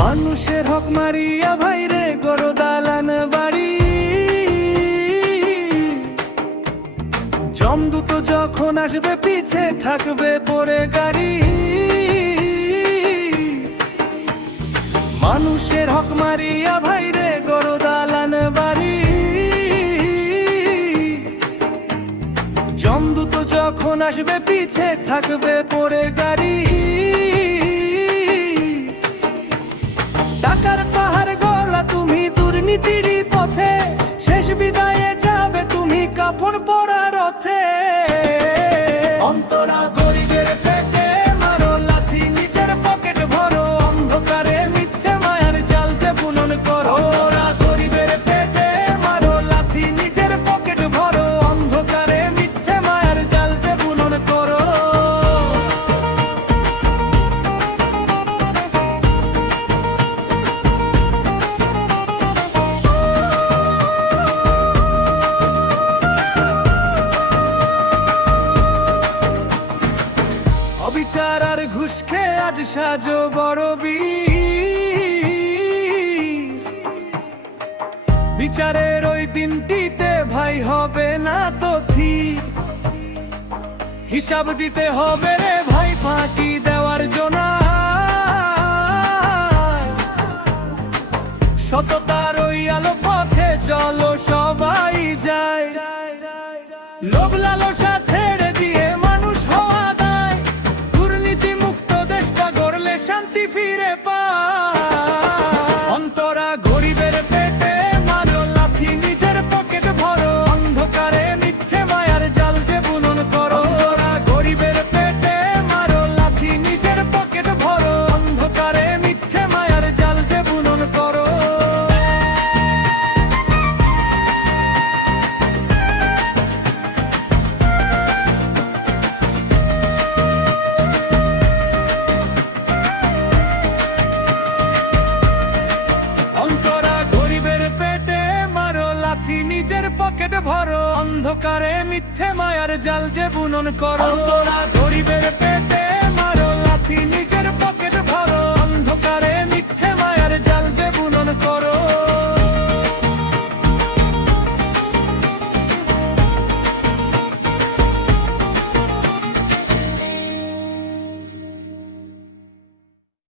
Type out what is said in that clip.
মানুষের হক মারিয়া ভাইরে গড় দালান বাড়ি, যমদূত যখন আসবে পিছে থাকবে পড়ে গাড়ি। মানুষের হক মারিয়া ভাইরে গড় দালান বাড়ি, যমদূত যখন আসবে পিছে থাকবে পড়ে গাড়ি। টাকার পাহাড় গলা তুমি দুর্নীতির পথে, শেষ বিদায়ে যাবে তুমি কাফন পরা রথে। অন্তরা গরিবের পেটে মারো লাথি, নিজের পকেট ভরো, অন্ধকারে মিথ্যে মায়ার জাল যে বুনন করো। অন্তরা গরিবের পেটে মারো লাথি, নিজের পকেট ভরো, অন্ধকারে মিথ্যে মায়ার জাল যে বুনন করো। অবিচার আর ঘুষ খেয়ে আজ সাজো বড় বীর, বিচারের ওই দিনটিতে ভাই হবে না তো থির। হিসাব দিতে হবে রে ভাই ফাঁকি দেওয়ার জন্য, সততার ওই আলো পথে চলো সবাই যায়। লোভ লালসা ছেড়ে দিয়ে মানুষ হওয়া দায়, দুর্নীতি মুক্ত দেশটা গড়লে শান্তি ফিরে পায়। অন্তরা গরিবের পেটে মারো লাথি, নিজের পকেট ভরো, অন্ধকারে মিথ্যে মায়ার জাল যে বুনন করো। অন্তরা গরিবের পেটে মারো লাথি, নিজের পকেট ভরো, অন্ধকারে মিথ্যে মায়ার জাল যে বুনন করো। অন্তরা গরিবের পেটে মারো লাথি, নিজের পকেট ভরো, অন্ধকারে মিথ্যে মায়ার জাল যে বুনন করো। অন্তরা গরিবের